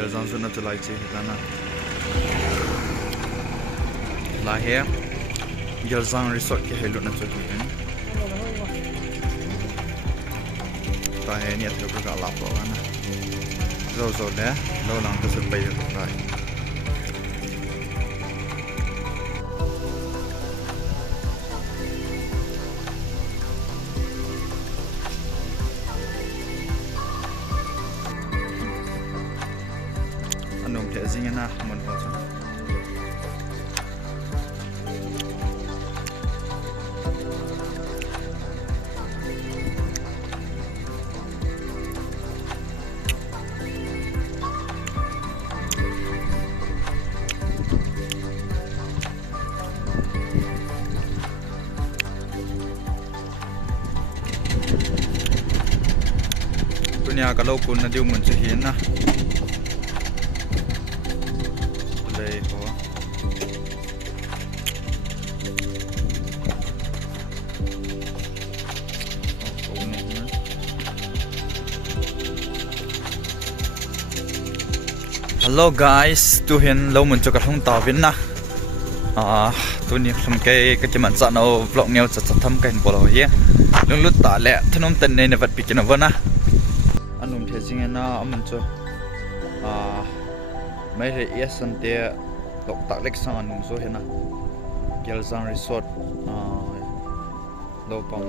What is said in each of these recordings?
Gelzanzuna to like lana la here Gelzan resort ke helu na choti ni ta he ni atho ka la po na zo le lo lang to se pai ta nông thể gì na mình có sao dunia kalau pun nanti mình sẽ hiến na đây có hello guys tu hiền lâu mình cho cả thông tàu viên na tu ni làm cái mình dọn nó vlog neo chặt thăm cái bộ rồi nhé lúc lúc tả lẹ thân ông tên này là vật bị cái nào vân á anh ông thấy gì na mình cho mấy cái yes anh té lộc tạc lek sang anh ông số hiện na Gelzan resort lâu bao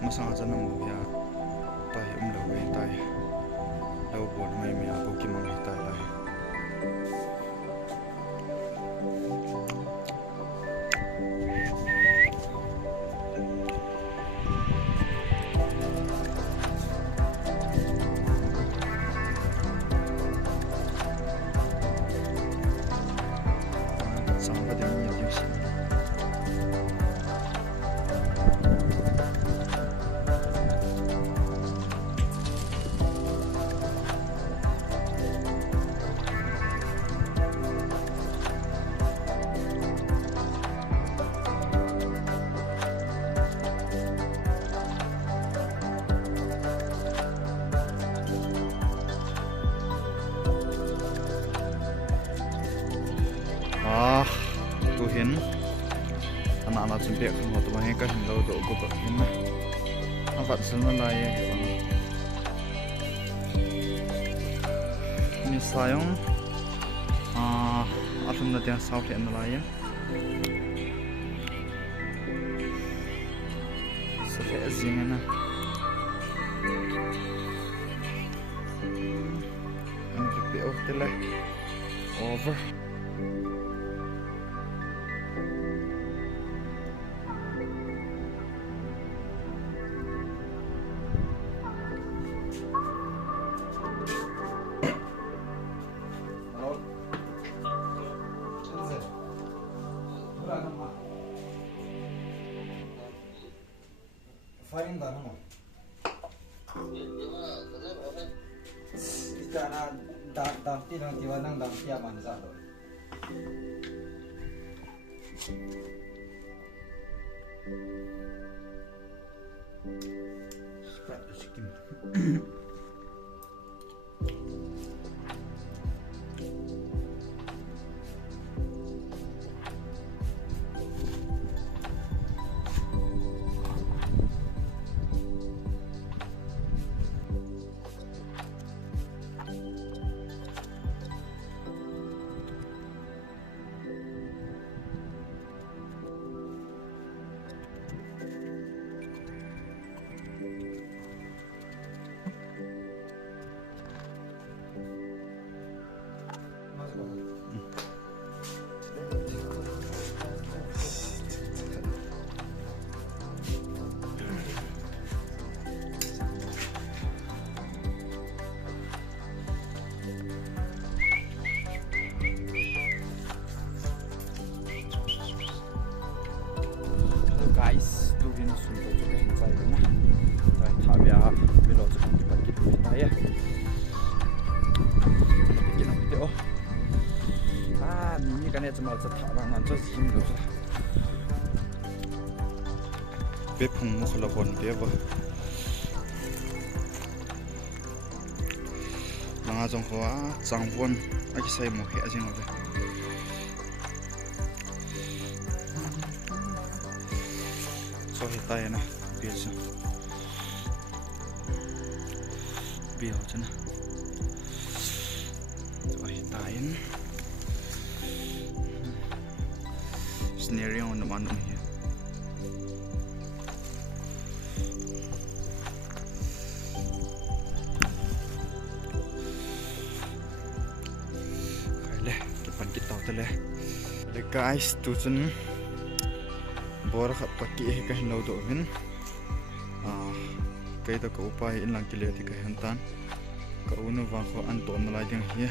masang aja nemu ya tai lâu tai lâu buat mai mi aku kimang tai lah sampai dengan yang sini tuhin na na chim pek khang ho to he ka hin lo do ko ba hin na a wat sul na lai ni sayong atum na dia south end na lai so fe zing na of the over Faring dah nama. Kita nak dah tidak diwanang dah tiap mana satu. Start the skin. Guys, tu gini suntuk juga yang saya na. Saya tak biar belok seperti bagi kita ya. Bikin apa tu? Ini kan ya cuma setarang aja sih gitu. Bepung muklah pun dia bah. Langasong hoa, cangpun, lagi saya mau kayak aja ngobrol. So hitai na biasa biar aja na so hitain snare yang mana ya kaile kipan kita tele guys tujuan bor khat paki ka hin lo do vin kai da ko pai in lang kile ti ka han tan ka unu wa kho an ton la ding hi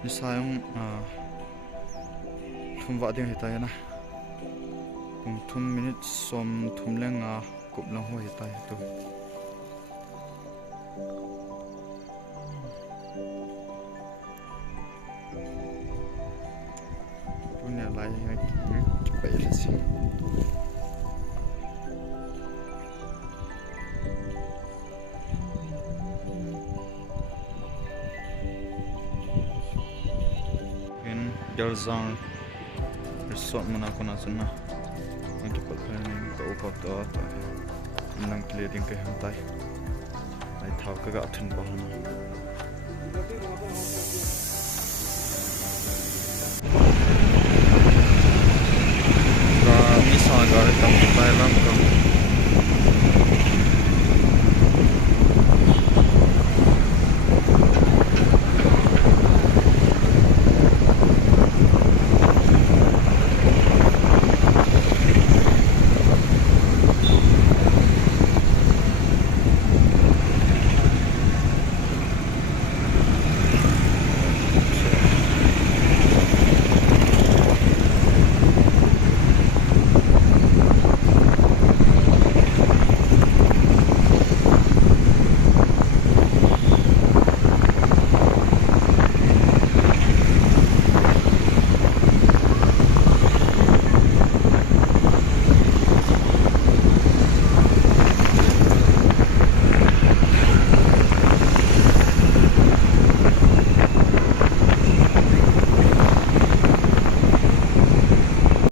ni sayong thum wa ding hita na tum 2 minutes som thum lenga kup lang ho hita to punya lai baik lah sih. Ini Garzang resort mana aku nak sana. Untuk pergi ke upah tu atau nang keliling ke hantai. Ai tahu ke gak ten bahan.